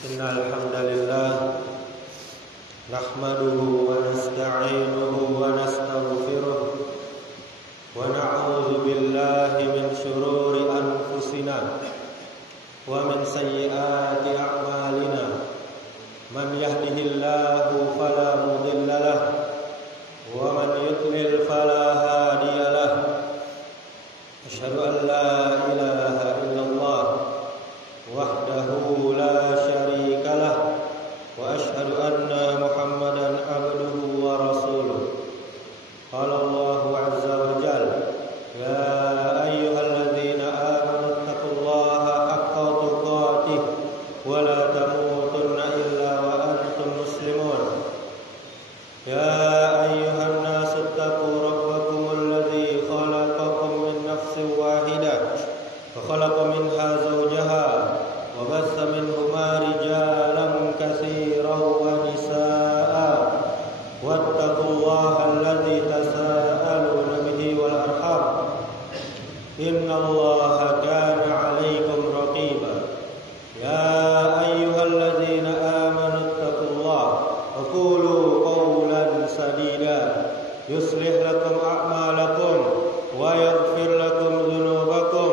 Innal hamdalillah nahmaduhu wa nasta'inuhu wa nastaghfiruh wa na'udzu billahi min shururi anfusina wa min sayyiati a'malina man yahdihillahu fala mudilla lahu wa man yudlil fala hadiya lahu asyhadu an la ilaha illallah wahdahu la syarika lah wa asyhadu anna Muhammadan abduhu wa rasuluh. Qala Allahu azza wa jalla ya ayyuhalladzina amanu taqullaha haqqa tuqatih wa la tamutunna illa wa antum muslimun. Ya ayyuhan nasu taqu rabbakumul ladzi khalaqakum min nafsin wahidah wa khalaqa minha zawjaha وبث منهما رجالا كثيرا ونساء واتقوا الله الذي تساءلون به والأرحام إن الله كان عليكم رقيبا يا أيها الذين آمنوا اتقوا الله وقولوا قولا سديدا يصلح لكم أعمالكم ويغفر لكم ذنوبكم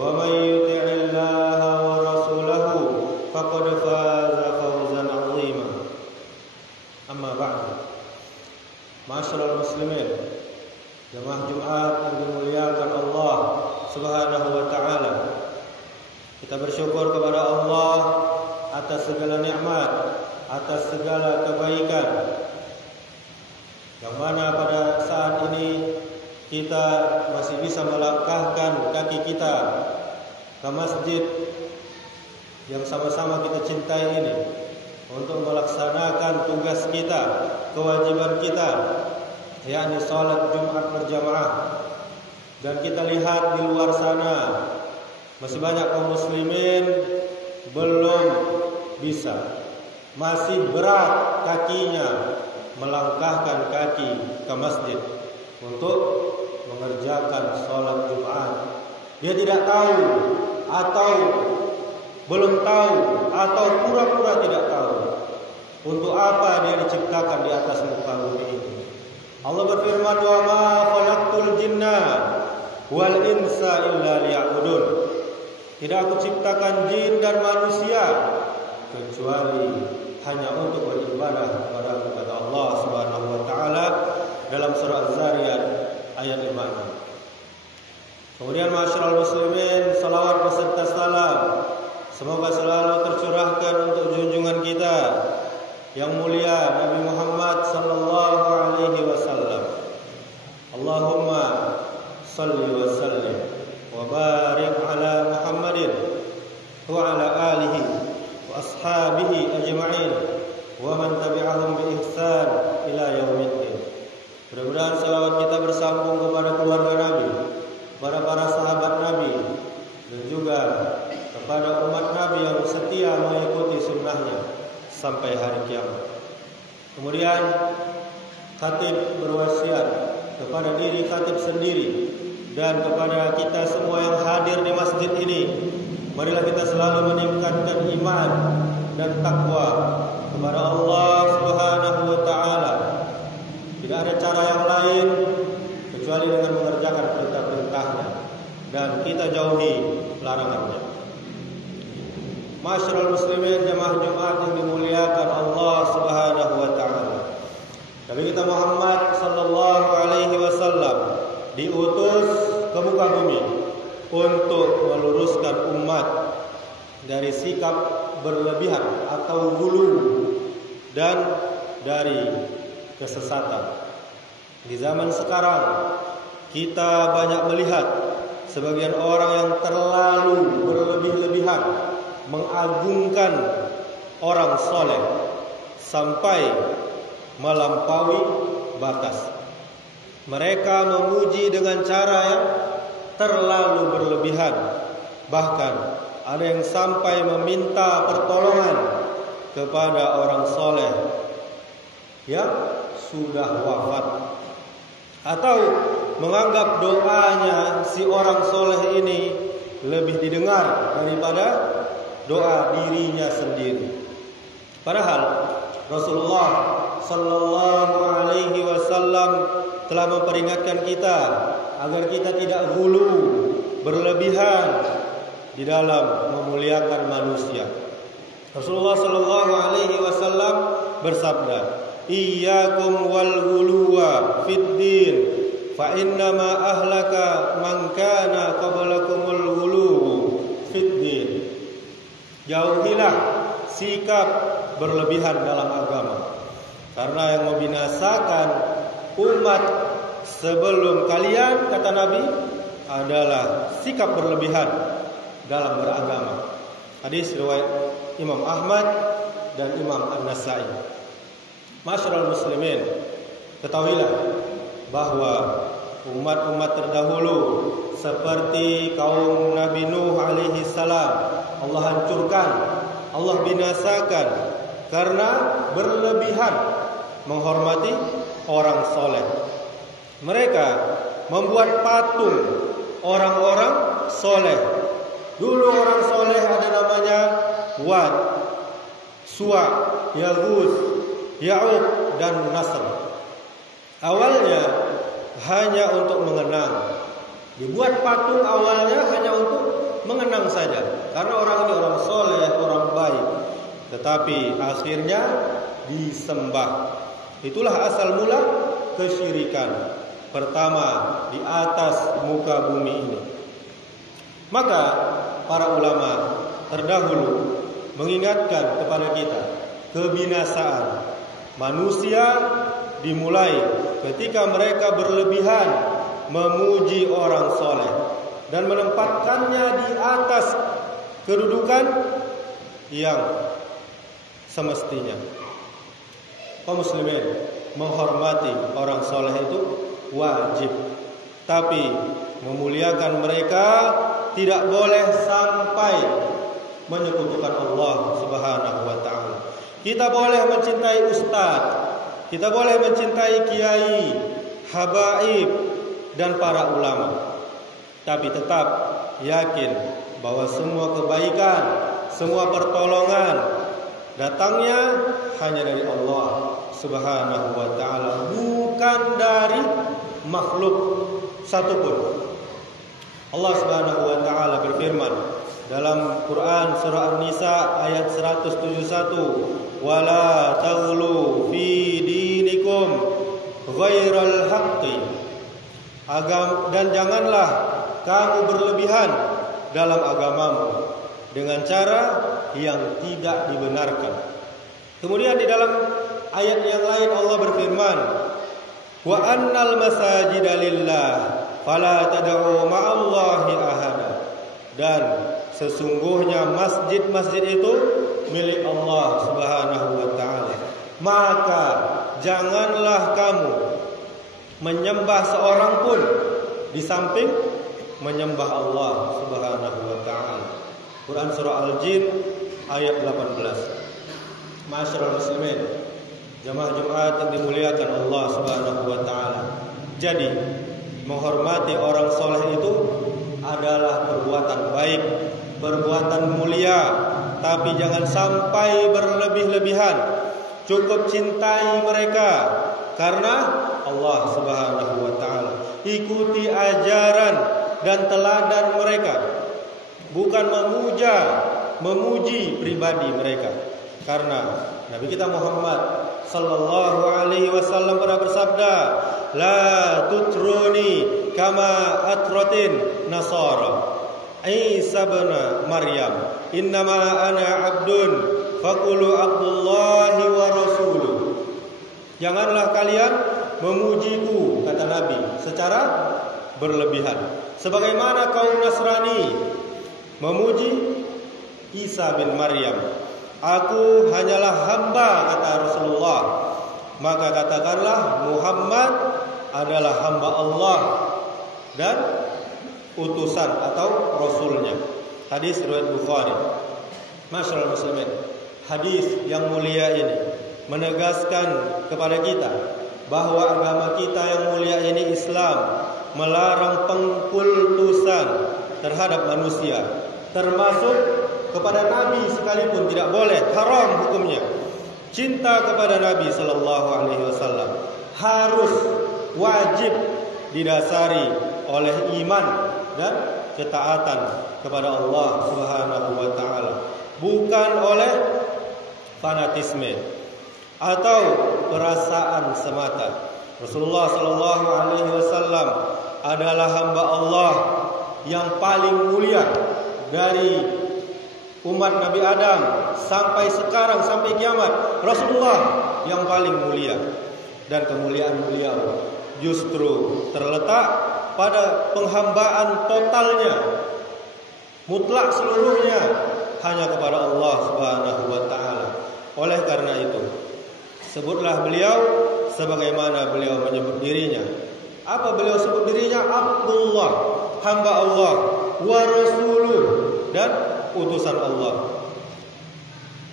ومن يطع الله faqad faza fawzan 'azima. Amma ba'du. Ma'asyiral muslimin, jemaah Jumat yang dimuliakan Allah Subhanahu wa taala. Kita bersyukur kepada Allah atas segala nikmat, atas segala kebaikan. Yang mana pada saat ini kita masih bisa melangkahkan kaki kita ke masjid yang sama-sama kita cintai ini untuk melaksanakan tugas kita, kewajiban kita, yakni salat Jumat berjamaah. Dan kita lihat di luar sana masih banyak kaum muslimin belum bisa, masih berat kakinya melangkahkan kaki ke masjid untuk mengerjakan salat Jumat. Dia tidak tahu atau belum tahu atau pura-pura tidak tahu untuk apa dia diciptakan di atas muka bumi ini. Allah berfirman, "Wa ma khalaqtul jinna wal insa illa liya'budun." Tidak aku ciptakan jin dan manusia kecuali hanya untuk beribadah kepada Allah Subhanahu wa taala dalam surah Az-Zariyat ayat 5. Kemudian ma'asyiral muslimin, salawat beserta salam semoga selalu tercurahkan untuk junjungan kita yang mulia Nabi Muhammad sallallahu alaihi wasallam. Allahumma salli wa sallim wa barik ala Muhammadin wa ala alihi wa ashabihi ajma'in wa man tabi'ahum bi ihsan ila yaumiddin. Mudah-mudahan salawat kita bersambung kepada keluarga Nabi, para sahabat Nabi, dan juga kepada umat Nabi yang setia mengikuti sunnahnya sampai hari kiamat. Kemudian khatib berwasiat kepada diri khatib sendiri dan kepada kita semua yang hadir di masjid ini, marilah kita selalu meningkatkan iman dan takwa kepada Allah Subhanahu wa taala. Tidak ada cara yang lain kecuali dengan mengerjakan perintah-perintahnya dan kita jauhi larangannya. Ma'asyiral muslimin, jemaah Jumat yang dimuliakan Allah Subhanahu wa taala. Nabi kita Muhammad sallallahu alaihi wasallam diutus ke muka bumi untuk meluruskan umat dari sikap berlebihan atau ghulu dan dari kesesatan. Di zaman sekarang kita banyak melihat sebagian orang yang terlalu berlebih-lebihan mengagungkan orang soleh sampai melampaui batas. Mereka memuji dengan cara yang terlalu berlebihan. Bahkan ada yang sampai meminta pertolongan kepada orang soleh yang sudah wafat, atau menganggap doanya si orang soleh ini lebih didengar daripada doa dirinya sendiri. Padahal Rasulullah sallallahu alaihi wasallam telah memperingatkan kita agar kita tidak ghulu, berlebihan di dalam memuliakan manusia. Rasulullah sallallahu alaihi wasallam bersabda, "Iyyakum wal ghuluwa fid din, fa inna ma ahlaka man kana qablakumul ghulu fid din." Jauhilah sikap berlebihan dalam agama, karena yang membinasakan umat sebelum kalian, kata Nabi, adalah sikap berlebihan dalam beragama. Hadis riwayat Imam Ahmad dan Imam An-Nasai. Masyarul muslimin, ketahuilah bahwa umat-umat terdahulu seperti kaum Nabi Nuh alaihi salam, Allah hancurkan, Allah binasakan karena berlebihan menghormati orang soleh. Mereka membuat patung orang-orang soleh. Dulu orang soleh ada namanya Wad, Suwa, Yaghus, Ya'uq, dan Nasr. Awalnya hanya untuk mengenang. Dibuat patung awalnya hanya untuk mengenang saja, karena orang ini orang soleh, orang baik. Tetapi akhirnya disembah. Itulah asal mula kesyirikan pertama di atas muka bumi ini. Maka para ulama terdahulu mengingatkan kepada kita kebinasaan manusia dimulai ketika mereka berlebihan memuji orang soleh dan menempatkannya di atas kedudukan yang semestinya. Kaum muslimin, menghormati orang soleh itu wajib, tapi memuliakan mereka tidak boleh sampai menyekutukan Allah Subhanahu wa taala. Kita boleh mencintai ustaz, kita boleh mencintai kiai, habaib, dan para ulama, tapi tetap yakin bahwa semua kebaikan, semua pertolongan datangnya hanya dari Allah Subhanahu wa taala, bukan dari makhluk satupun. Allah Subhanahu wa taala berfirman dalam Quran surah An-Nisa ayat 171, "Wala taghlu fi dinikum ghairal haqqi." Dan janganlah kamu berlebihan dalam agamamu dengan cara yang tidak dibenarkan. Kemudian di dalam ayat yang lain Allah berfirman, "Wa annal masajida lillah fala tad'u ma'allahi ahada." Dan sesungguhnya masjid-masjid itu milik Allah Subhanahu wa taala. Maka janganlah kamu menyembah seorang pun di samping menyembah Allah Subhanahu wa taala. Quran surah Al-Jin ayat 18. Masyarul muslimin, jamaah Jumat yang dimuliakan Allah Subhanahu wa taala. Jadi, menghormati orang soleh itu adalah perbuatan baik, perbuatan mulia, tapi jangan sampai berlebih-lebihan. Cukup cintai mereka karena Allah Subhanahu wa taala. Ikuti ajaran dan teladan mereka, bukan memuji pribadi mereka. Karena Nabi kita Muhammad sallallahu alaihi wasallam pernah bersabda, "La tutruni kama atratin nasara Isa bin Maryam, innama ana abdun faqulu abdullahi wa rasuluh." Janganlah kalian memujiku, kata Nabi, secara berlebihan, sebagaimana kaum Nasrani memuji Isa bin Maryam. Aku hanyalah hamba, kata Rasulullah. Maka katakanlah Muhammad adalah hamba Allah dan utusan atau rasulnya. Hadis riwayat Bukhari. Masyaallah muslimin, hadis yang mulia ini menegaskan kepada kita bahwa agama kita yang mulia ini, Islam, melarang pengkultusan terhadap manusia, termasuk kepada Nabi sekalipun tidak boleh, haram hukumnya. cinta kepada Nabi sallallahu alaihi wasallam harus wajib didasari oleh iman dan ketaatan kepada Allah Subhanahu wa taala, bukan oleh fanatisme atau perasaan semata. Rasulullah sallallahu alaihi wasallam adalah hamba Allah yang paling mulia dari umat Nabi Adam sampai sekarang, sampai kiamat. Rasulullah yang paling mulia, dan kemuliaan beliau justru terletak pada penghambaan totalnya, mutlak seluruhnya hanya kepada Allah Subhanahu wa taala. Oleh karena itu, sebutlah beliau sebagaimana beliau menyebut dirinya. Apa beliau sebut dirinya? Abdullah, hamba Allah, wa rasuluh, dan utusan Allah.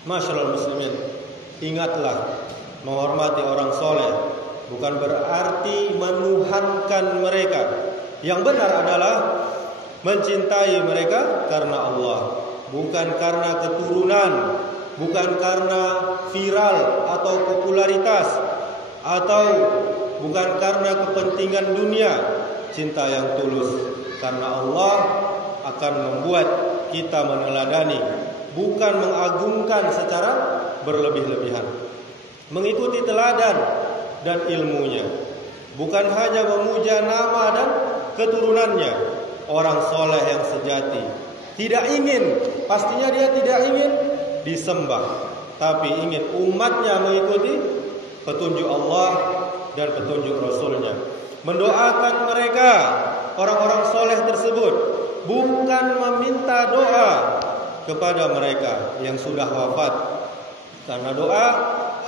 Masyaallah muslimin, ingatlah, menghormati orang soleh bukan berarti menuhankan mereka. Yang benar adalah mencintai mereka karena Allah, bukan karena keturunan, bukan karena viral atau popularitas, atau bukan karena kepentingan dunia. Cinta yang tulus karena Allah akan membuat kita meneladani, bukan mengagungkan secara berlebih-lebihan. Mengikuti teladan dan ilmunya, bukan hanya memuja nama dan keturunannya. Orang soleh yang sejati tidak ingin, pastinya dia tidak ingin disembah, tapi ingin umatnya mengikuti petunjuk Allah dan petunjuk Rasulnya. Mendoakan mereka, orang-orang soleh tersebut, bukan meminta doa kepada mereka yang sudah wafat, karena doa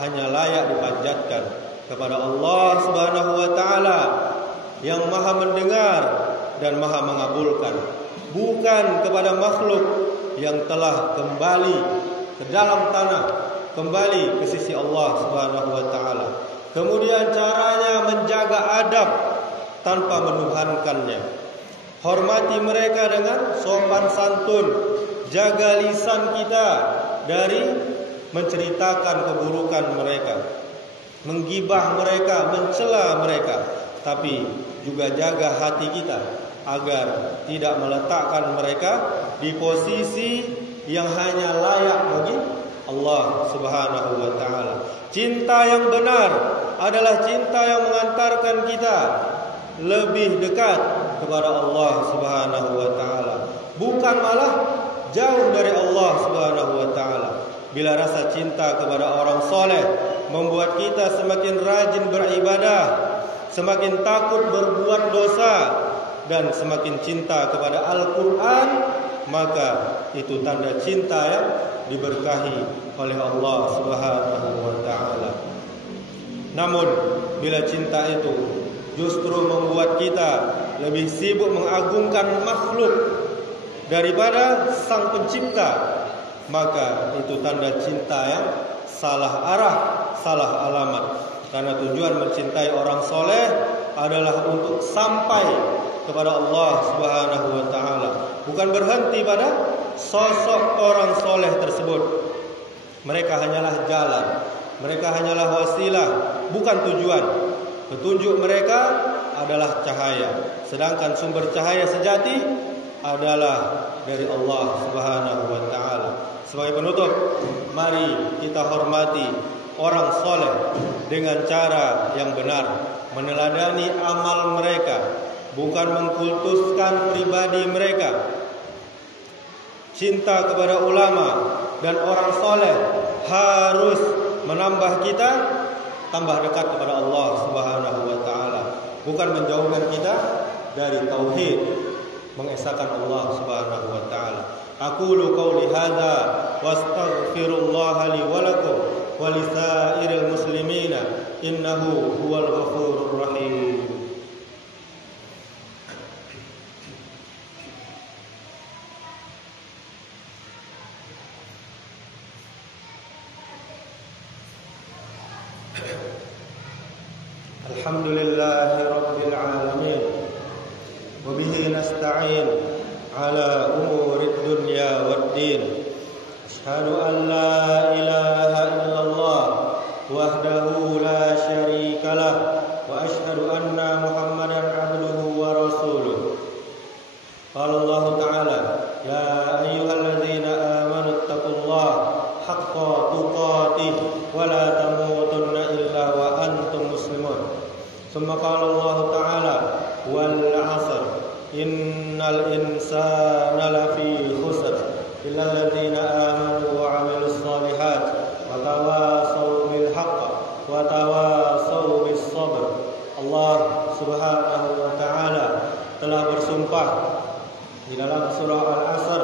hanya layak dipanjatkan kepada Allah Subhanahu wa taala yang Maha mendengar dan Maha mengabulkan, bukan kepada makhluk yang telah kembali ke dalam tanah, kembali ke sisi Allah Subhanahu wa taala. Kemudian caranya menjaga adab tanpa menuhankannya. Hormati mereka dengan sopan santun. Jaga lisan kita dari menceritakan keburukan mereka, menggibah mereka, mencela mereka. Tapi juga jaga hati kita agar tidak meletakkan mereka di posisi yang hanya layak bagi Allah Subhanahu wa taala. Cinta yang benar adalah cinta yang mengantarkan kita lebih dekat kepada Allah Subhanahu wa taala, bukan malah jauh dari Allah Subhanahu wa taala. Bila rasa cinta kepada orang soleh membuat kita semakin rajin beribadah, semakin takut berbuat dosa, dan semakin cinta kepada Al-Quran, maka itu tanda cinta yang diberkahi oleh Allah Subhanahu wa taala. Namun bila cinta itu justru membuat kita lebih sibuk mengagungkan makhluk daripada Sang Pencipta, maka itu tanda cinta yang salah arah, salah alamat. Karena tujuan mencintai orang soleh adalah untuk sampai kepada Allah Subhanahu wa taala, bukan berhenti pada sosok orang soleh tersebut. Mereka hanyalah jalan, mereka hanyalah wasilah, bukan tujuan. Petunjuk mereka adalah cahaya, sedangkan sumber cahaya sejati adalah dari Allah Subhanahu wa taala. Sebagai penutup, mari kita hormati orang soleh dengan cara yang benar, meneladani amal mereka, bukan mengkultuskan pribadi mereka. Cinta kepada ulama dan orang soleh harus menambah kita tambah dekat kepada Allah Subhanahu wa taala, bukan menjauhkan kita dari tauhid, mengesahkan Allah Subhanahu wa taala. Aqulu qouli hadza wastaghfirullaha li wa lakum wa lisairil muslimina innahu huwal ghafurur rahim. Alhamdulillahi rabbil alamin wa bihi nasta'in ala umurid dunya waddin. Asyhadu an la ilaha illallah tuqatih wa la tamutunna illa wa antum muslimun. Summa qala Allah Ta'ala wal 'asr innal insana lafi khusr illa alladziina aamanu wa 'amilus shalihat wa tawassaw bil haqq wa tawassaw bis sabr. Allah Subhanahu wa Ta'ala telah bersumpah di dalam surah Al-Asr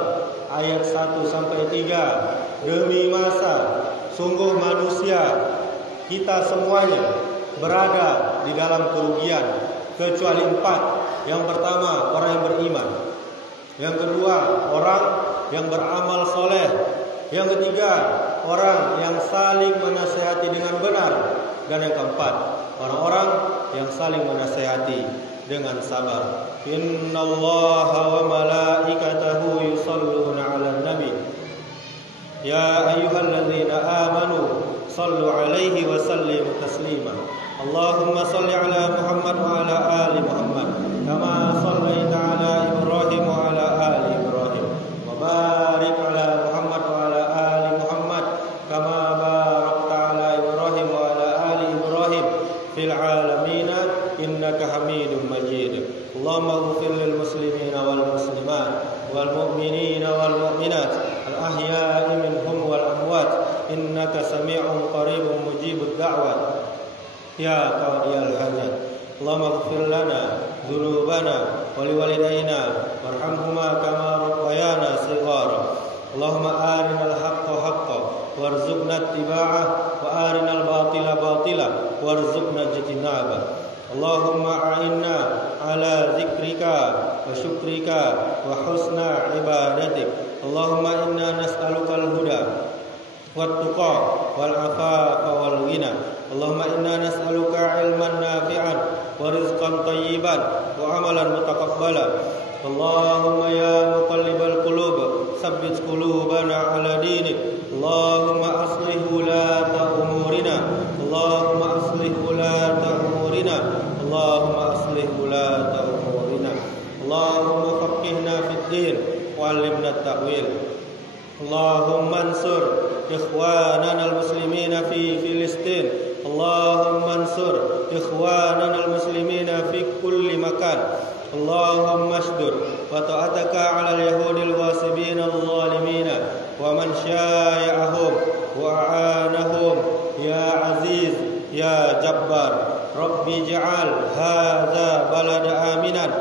ayat 1 sampai 3, demi masa sungguh manusia kita semuanya berada di dalam kerugian kecuali 4. Yang pertama, orang yang beriman. Yang kedua, orang yang beramal soleh. Yang ketiga, orang yang saling menasihati dengan benar. Dan yang keempat, orang-orang yang saling menasihati dengan sabar. Innallaha wa malaikatahu yusalluna 'alan nabi. Ya ayyuhalladzina amanu sallu 'alaihi wa sallimu taslima. Allahumma salli 'ala Muhammad wa 'ala ali Muhammad kama shallaita 'ala Ibrahim wa 'ala ali Ibrahim wa barik 'ala Muhammad wa 'ala ali Muhammad kama barakta 'ala Ibrahim wa 'ala ali Ibrahim fil 'alamin innaka Hamidum Majid. Allahumma ighfir lil muslimina wal muslimat wal mu'minina wal mu'minat al ahya'i minhum wal amwat innaka sami'un qaribun mujibud da'wat ya qadiyal hajat. Allahumma ighfir lana dzunubana wa liwalidayna warhamhuma kama rabbayana shighara. Allahumma arinal haqqa haqqan warzuqna ittiba'ah wa arinal batila batila warzuqna ijtinabah. Allahumma a'inna ala zikrika wa syukrika wa husna ibadatik. Allahumma inna nas'aluka al-huda wat tuqa wal afafa wal ghina. Allahumma inna nas'aluka ilman nafi'an wa rizqan thayyiban wa amalan mutaqabbalan. Allahumma ya muqallibal qulub tsabbit qulubana ala dinik. Allahumma aslih ulata umurina. Allahumma aslih ulata umurina. Allahumma aslih ulata umurina. Allahumma faqihna fid din wa 'allimna at-ta'wil. Allahumma ansur ikhwanana al-muslimina fi Filistin. Allahumma ansur ikhwanana al-muslimina fi kulli makan. Allahumma ashdud wa ta'ataka 'ala al-yahudil ghasibin al-zalimin wa man syaya'ahum wa a'anahum ya aziz ya jabbar. Rabbi ij'al hadza balada aminan.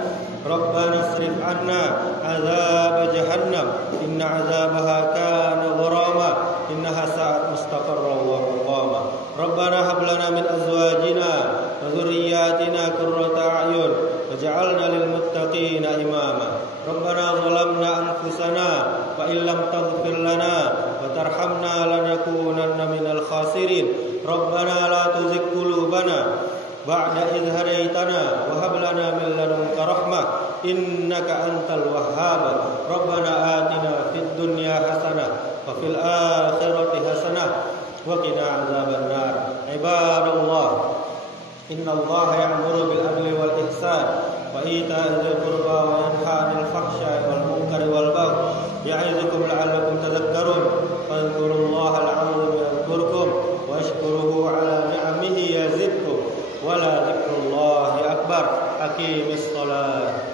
Rabbana asrif 'anna 'adzab jahannam inna 'adzabaha kana gharama innaha sa'at mustaqarran wa muqama. Rabbana hab lana min azwajina wa dhurriyyatina qurrata a'yun waj'alna lil muttaqina imama. Rabbana zalamna anfusana wa illam taghfir lana wa tarhamna lanakunanna minal khasirin. Rabbana la tuzigh qulubana ba'da idh hadaitana wa hab lana min ladunka rahmah innaka antal wahhab. Rabbana atina fid dunya hasanah wa fil akhirati hasanah wa qina adzaban nar. Ibadallah, innallaha ya'muru bil adli wal ihsan wa ita'i dzil qurba wa yanha 'anil fahsya'i wal munkari wal baghi ya'izukum la'allakum tadhakkarun. Fadhkurullaha al-'azim yadhkurkum wa ashkuruhu 'ala ni'amihi yazidkum wa la dzikrullahi akbar. Aqimis shalah.